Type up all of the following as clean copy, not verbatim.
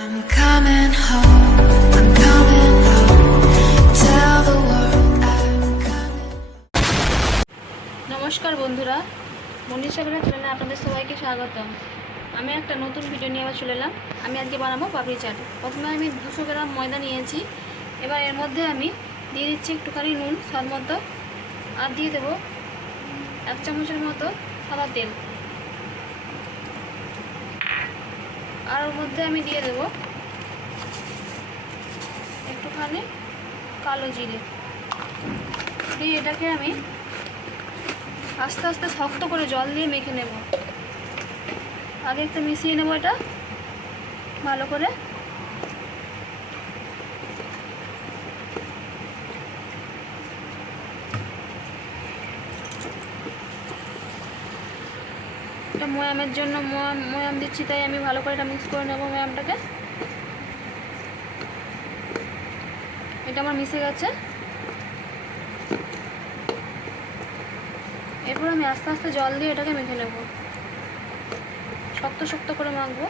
I'm coming home. I'm coming home. Tell the world I'm coming. নমস্কার বন্ধুরা, মনীষা বেলা চ্যানেলে আপনাদের সবাইকে স্বাগতম। আমি একটা নতুন ভিডিও নিয়ে আবার চলে এলাম। আমি আজকে বানাবো পাপড়ি চাট। প্রথমে আমি 200 গ্রাম ময়দা নিয়েছি। এবার এর মধ্যে আমি দিয়ে দিচ্ছি একটুখানি নুন স্বাদ মতো, আর দিয়ে দেবো 1 চামচের মতো সাদা তেল, আর ওর মধ্যে আমি দিয়ে দেবো একটুখানি কালো জিরে দিয়ে এটাকে আমি আস্তে আস্তে শক্ত করে জল দিয়ে মেখে নেব। আগে একটু মিশিয়ে নেব এটা ভালো করে। এটা ময়ামের জন্য ময়াম দিচ্ছি, তাই আমি ভালো করে এটা মিক্স করে নেব ময়ামটাকে। এটা আমার মিশে গেছে। এরপর আমি আস্তে আস্তে জল দিয়ে এটাকে মেখে নেব, শক্ত শক্ত করে মাখবো।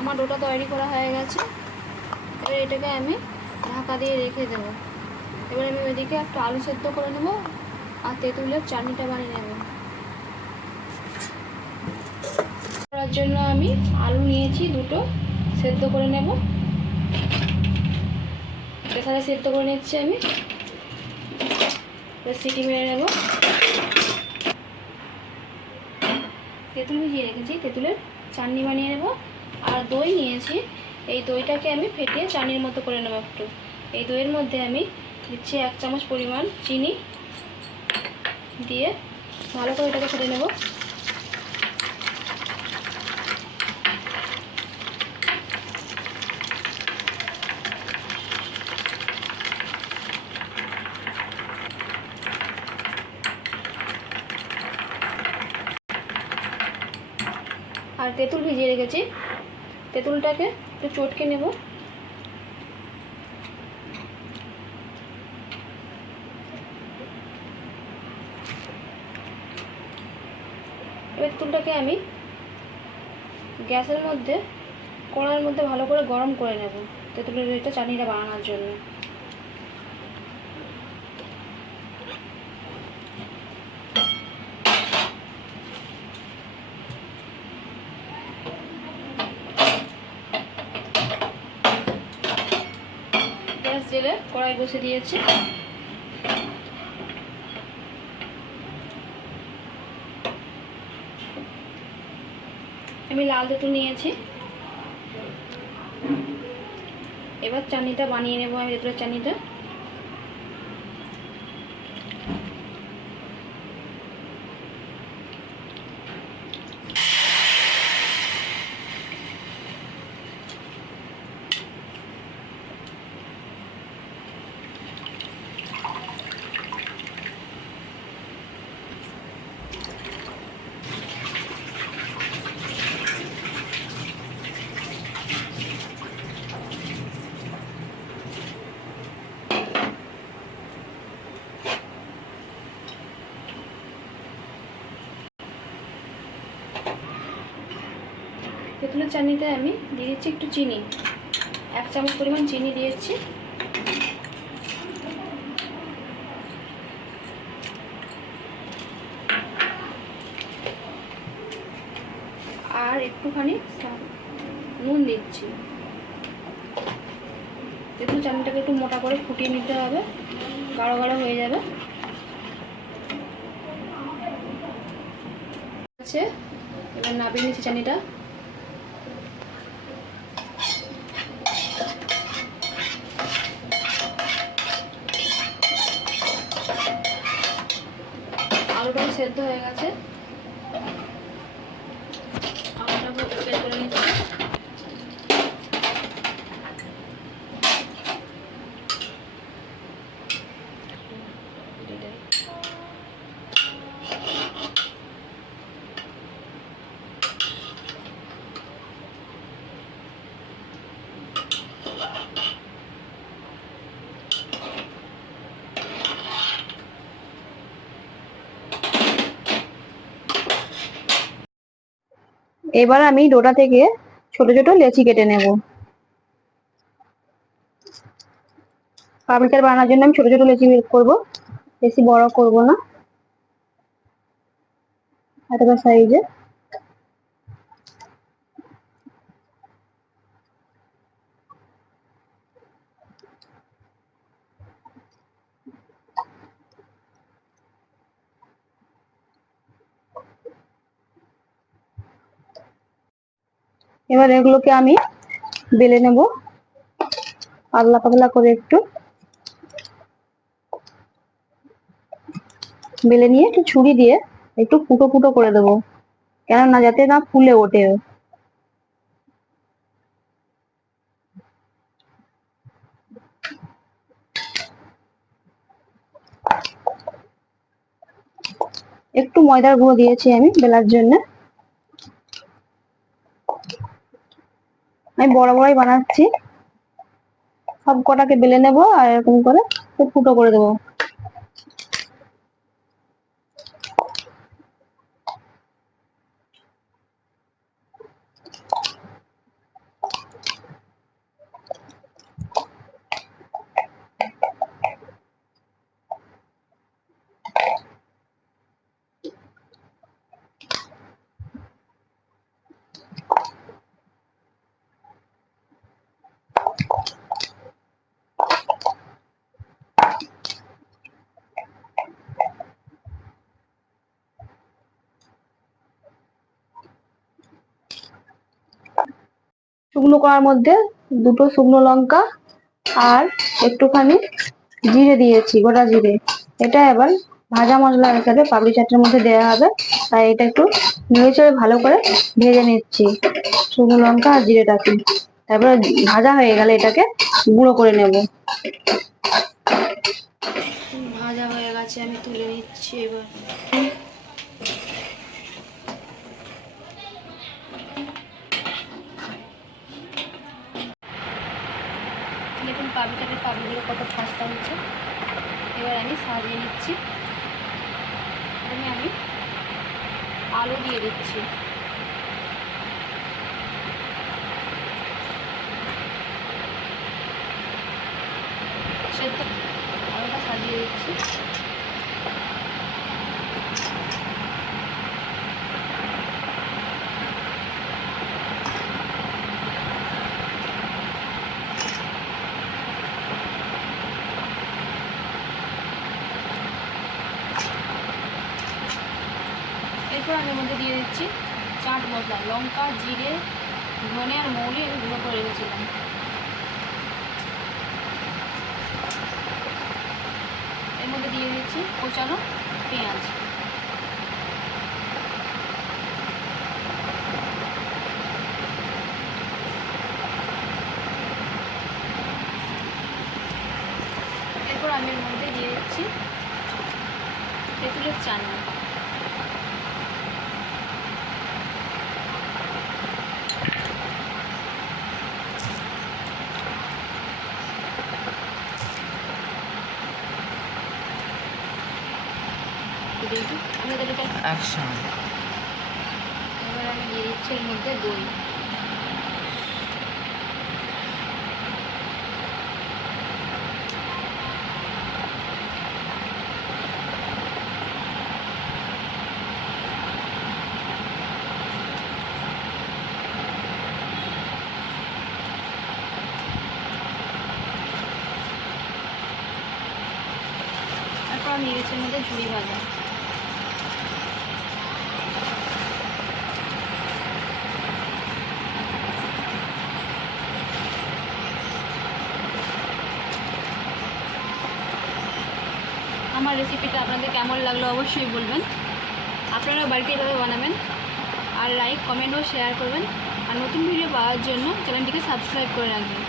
আমার ডোটা তৈরি করা হয়ে গেছে। এবার এটাকে আমি ঢাকা দিয়ে রেখে দেবো। এবার আমি ওইদিকে একটা আলু সেদ্ধ করে নেব আর তেঁতুলের চাটনিটা বানিয়ে নেব। করার জন্য আমি আলু নিয়েছি দুটো, সেদ্ধ করে নেব। প্রেসারে সেদ্ধ করে নিচ্ছি আমি, সিটি মেরে নেব। তেঁতুল ভিজিয়ে রেখেছি, তেঁতুলের চাটনি বানিয়ে নেব। আর দই নিয়েছি, এই দইটাকে আমি ফেটিয়ে চাটনির মতো করে নেব একটু। এই দইয়ের মধ্যে আমি দিচ্ছি 1 চামচ পরিমাণ চিনি দিয়ে ভালো করে এটাকে ফেটে নেব। আর তেঁতুল ভিজিয়ে রেখেছি, তেঁতুলটাকে একটু চটকে নেব। এবার তেঁতুলটাকে আমি গ্যাসের মধ্যে কড়াইয়ের মধ্যে ভালো করে গরম করে নেব তেঁতুলের এটা চাটনিটা বানানোর জন্য। গ্যাস জেলে কড়াই বসে দিয়েছি। আমি লাল তেঁতুল নিয়েছি। এবার চাটনিটা বানিয়ে নেব আমি, তেঁতুলের চাটনিটা। তেঁতুলের চাটনিতে আমি দিয়ে দিচ্ছি একটু চিনি, 1 চামচ পরিমাণ চিনি দিয়েছি। আর একটুখানি নুন দিচ্ছি। তেঁতুল চাটনিটাকে একটু মোটা করে ফুটিয়ে নিতে হবে, গাঢ় গাঢ় হয়ে যাবে। আছে, এবার নামিয়ে নিচ্ছি চাটনিটা। আলুটা সেদ্ধ হয়ে গেছে, আলুটা এবার আমি ডোটা থেকে ছোট ছোট লেচি কেটে নেব। পাপড়ি চাট বানানোর জন্য আমি ছোট ছোট লেচি করব, বেশি বড় করব না, এতটা সাইজে। এবার এগুলোকে আমি বেলে নেব পাতলা পাতলা করে, একটু বেলে নিয়ে একটু ছুরি দিয়ে একটু ফুটো ফুটো করে দেবো, কেননা যাতে না ফুলে ওঠে। একটু ময়দার গুঁড়ো দিয়েছি আমি বেলার জন্য। আমি বড় বড়ই বানাচ্ছি, সব কটাকে বেলে নেব আর এরকম করে ফুটো করে দেবো। শুকনো করার মধ্যে দুটো শুকনো লঙ্কা আর একটুখানি জিরে দিয়েছি, গোটা জিরে। এটা এবার ভাজা মশলা হিসাবে পাপড়ি চাটের মধ্যে দেওয়া হবে, তাই এটা একটু নেড়ে ভালো করে ভেজে নিচ্ছি শুকনো লঙ্কা আর জিরেটাকে। তারপরে ভাজা হয়ে গেলে এটাকে গুঁড়ো করে নেব। ভাজা হয়ে গেছে, আমি তুলে নিচ্ছি। এবার দেখুন পাপড়ি চাটের পাপড়িগুলো কত খাস্তা হচ্ছে। এবার আমি সাজিয়ে নিচ্ছি। আমি আলু দিয়ে দিচ্ছি। সেদ্ধ আলুটা সাজিয়ে দিচ্ছি। এরপর আমি মধ্যে দিয়ে দিচ্ছি চাট মশলা, লঙ্কা, জিরে, ধনে আর মৌরি আমি গুঁড়ো করে রেখেছিলাম। এর মধ্যে দিয়ে দিচ্ছি কোচানো পেঁয়াজ। এরপর আমি এর মধ্যে দিয়ে দিচ্ছি তেঁতুলের চাটনি। এবার আমি দিয়ে দিচ্ছি এর মধ্যে দই। তারপর আমি দিয়েছি এর মধ্যে ঝুড়ি ভাজা। আমার রেসিপিটা আপনাদের কেমন লাগলো অবশ্যই বলবেন। আপনারা বাড়িতে এভাবে বানাবেন, আর লাইক, কমেন্ট ও শেয়ার করবেন। আর নতুন ভিডিও পাওয়ার জন্য চ্যানেলটিকে সাবস্ক্রাইব করে রাখবেন।